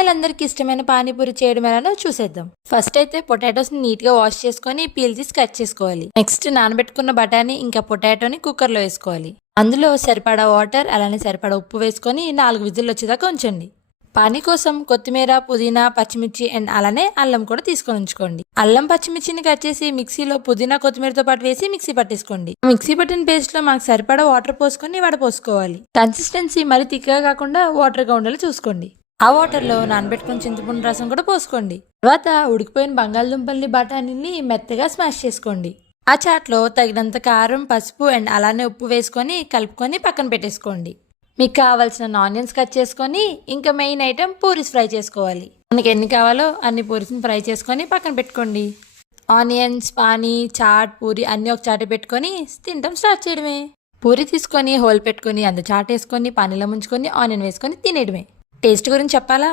అమ్మాయిలందరికీ ఇష్టమైన పానీపూరి చేయడం ఎలానో చూసేద్దాం. ఫస్ట్ అయితే పొటాటోస్ ని నీట్ గా వాష్ చేసుకొని పీల్ తీసి కట్ చేసుకోవాలి. నెక్స్ట్ నానబెట్టుకున్న బఠానీ ఇంకా పొటాటోని కుక్కర్ లో వేసుకోవాలి. అందులో సరిపడా వాటర్ అలానే సరిపడా ఉప్పు వేసుకొని 4 విజిల్లు వచ్చేదాకా ఉంచండి. పానీ కోసం కొత్తిమీర, పుదీనా, పచ్చిమిర్చి అండ్ అలానే అల్లం కూడా తీసుకొని ఉంచుకోండి. అల్లం పచ్చిమిర్చిని కట్ చేసి మిక్సీలో పుదీనా కొత్తిమీరతో పాటు వేసి మిక్సీ పట్టేసుకోండి. మిక్సీ పట్టిన పేస్ట్ లో మనకు సరిపడా వాటర్ పోసుకొని వడపోసుకోవాలి. కన్సిస్టెన్సీ మరి తిక్కగా కాకుండా వాటర్ గా ఉండేలా చూసుకోండి. ఆ వాటర్ లో నానబెట్టుకుని చింతపండు రసం కూడా పోసుకోండి. తర్వాత ఉడికిపోయిన బంగాళదుంపల్ని బఠానీని మెత్తగా స్మాష్ చేసుకోండి. ఆ చాట్లో తగినంత కారం, పసుపు అండ్ అలానే ఉప్పు వేసుకొని కలుపుకొని పక్కన పెట్టేసుకోండి. మీకు కావాల్సిన ఆనియన్స్ కట్ చేసుకొని ఇంకా మెయిన్ ఐటెం పూరీస్ ఫ్రై చేసుకోవాలి. మనకి ఎన్ని కావాలో అన్ని పూరీస్ని ఫ్రై చేసుకొని పక్కన పెట్టుకోండి. ఆనియన్స్, పానీ, చాట్, పూరి అన్ని ఒక చాట పెట్టుకొని తినడం స్టార్ట్ చేయడమే. పూరి తీసుకొని హోల్ పెట్టుకొని అందు చాట్ వేసుకొని పానీలో ముంచుకొని ఆనియన్ వేసుకొని తినేయడమే. టేస్ట్ గురించి చెప్పాలా?